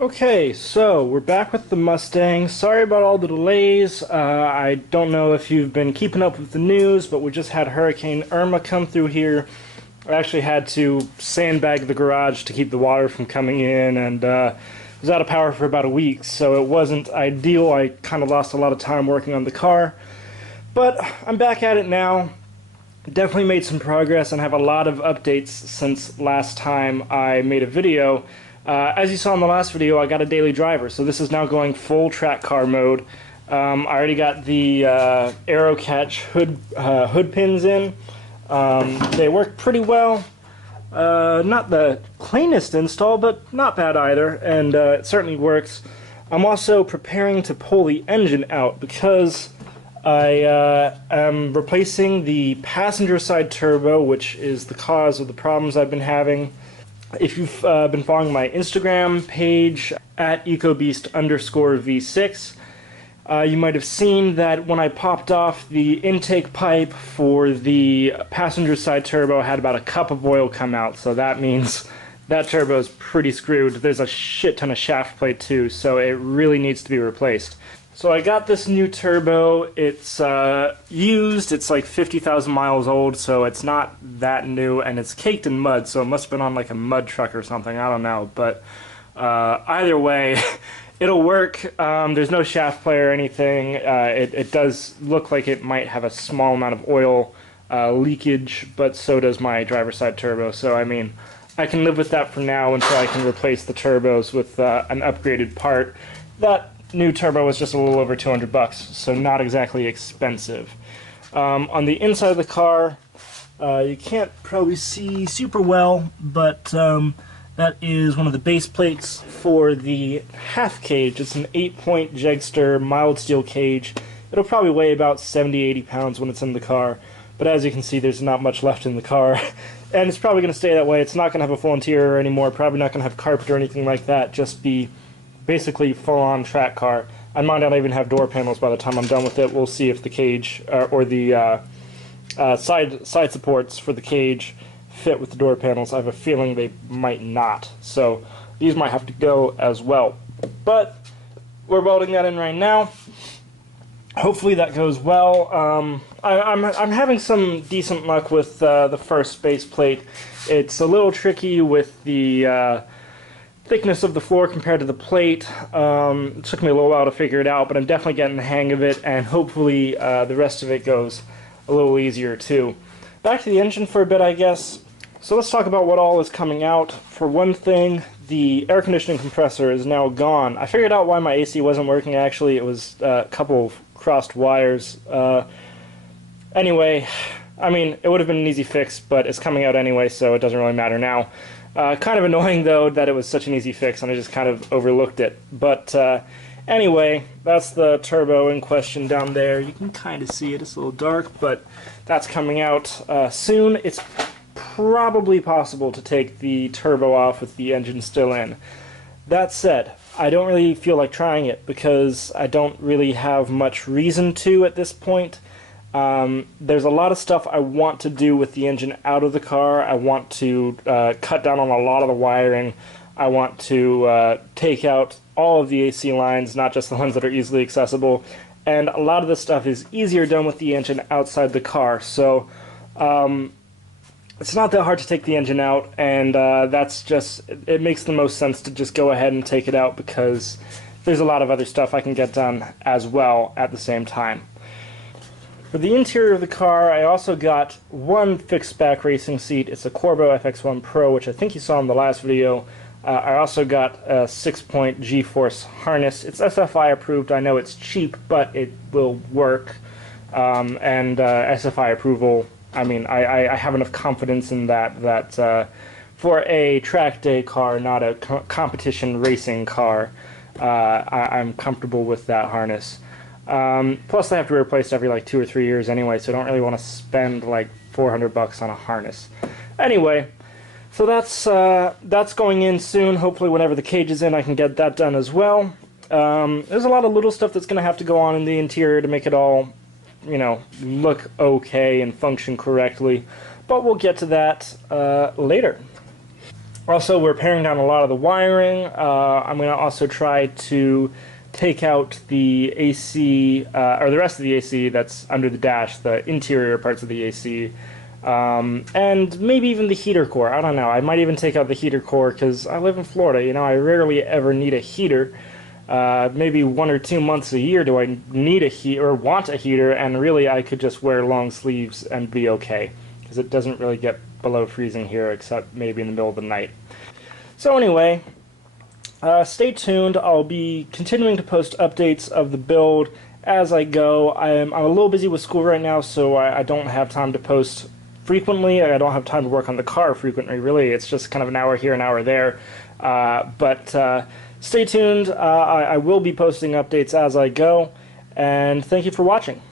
Okay, so we're back with the Mustang. Sorry about all the delays. I don't know if you've been keeping up with the news, but we just had Hurricane Irma come through here. I actually had to sandbag the garage to keep the water from coming in, and was out of power for about a week, so it wasn't ideal. I kind of lost a lot of time working on the car, but I'm back at it now. Definitely made some progress and have a lot of updates since last time I made a video. As you saw in the last video, I got a daily driver, so this is now going full track car mode. I already got the aero catch hood pins in. They work pretty well. Not the cleanest install, but not bad either, and it certainly works. I'm also preparing to pull the engine out because I am replacing the passenger side turbo, which is the cause of the problems I've been having. If you've been following my Instagram page at EcoBeast_V6, you might have seen that when I popped off the intake pipe for the passenger side turbo, I had about a cup of oil come out, so that means that turbo is pretty screwed. There's a shit ton of shaft plate too, so it really needs to be replaced. So I got this new turbo. It's used. It's like 50,000 miles old, so it's not that new, and it's caked in mud, so it must have been on like a mud truck or something. I don't know, but either way, it'll work. There's no shaft play or anything. It does look like it might have a small amount of oil leakage, but so does my driver's side turbo. So I mean, I can live with that for now until I can replace the turbos with an upgraded part. That new turbo was just a little over 200 bucks, so not exactly expensive. On the inside of the car, you can't probably see super well, but that is one of the base plates for the half cage. It's an 8-point Jegster mild steel cage. It'll probably weigh about 70-80 pounds when it's in the car, but as you can see, there's not much left in the car, and it's probably going to stay that way. It's not going to have a full interior anymore, probably not going to have carpet or anything like that, just be basically full-on track car. I might not even have door panels by the time I'm done with it. We'll see if the cage or the side supports for the cage fit with the door panels. I have a feeling they might not, so these might have to go as well. But we're welding that in right now. Hopefully that goes well. I'm having some decent luck with the first base plate. It's a little tricky with the thickness of the floor compared to the plate. It took me a little while to figure it out, but I'm definitely getting the hang of it, and hopefully the rest of it goes a little easier too. Back to the engine for a bit, I guess. So let's talk about what all is coming out. For one thing, the air conditioning compressor is now gone. I figured out why my AC wasn't working, actually. It was a couple of crossed wires. Anyway, I mean, it would have been an easy fix, but it's coming out anyway, so it doesn't really matter now. Kind of annoying, though, that it was such an easy fix, and I just kind of overlooked it. But anyway, that's the turbo in question down there. You can kind of see it. It's a little dark, but that's coming out soon. It's probably possible to take the turbo off with the engine still in. That said, I don't really feel like trying it because I don't really have much reason to at this point. There's a lot of stuff I want to do with the engine out of the car. I want to cut down on a lot of the wiring. I want to take out all of the AC lines, not just the ones that are easily accessible. And a lot of this stuff is easier done with the engine outside the car. So it's not that hard to take the engine out, and it makes the most sense to just go ahead and take it out because there's a lot of other stuff I can get done as well at the same time. For the interior of the car, I also got one fixed back racing seat. It's a Corbo FX1 Pro, which I think you saw in the last video. I also got a 6-point G-force harness. It's SFI approved. I know it's cheap, but it will work. And SFI approval, I mean, I have enough confidence in that for a track day car, not a competition racing car, I'm comfortable with that harness. Plus I have to replace every like 2 or 3 years anyway, so I don't really want to spend like 400 bucks on a harness. Anyway, so that's going in soon. Hopefully whenever the cage is in I can get that done as well. There's a lot of little stuff that's going to have to go on in the interior to make it all, you know, look okay and function correctly, but we'll get to that later. Also, we're paring down a lot of the wiring. I'm going to also try to take out the AC, or the rest of the AC that's under the dash, the interior parts of the AC, and maybe even the heater core. I don't know. I might even take out the heater core because I live in Florida. You know, I rarely ever need a heater. Maybe 1 or 2 months a year do I need a heat or want a heater, and really I could just wear long sleeves and be okay because it doesn't really get below freezing here except maybe in the middle of the night. So anyway, stay tuned. I'll be continuing to post updates of the build as I go. I'm a little busy with school right now, so I don't have time to post frequently. I don't have time to work on the car frequently, really. It's just kind of an hour here, an hour there. But stay tuned. I will be posting updates as I go, and thank you for watching.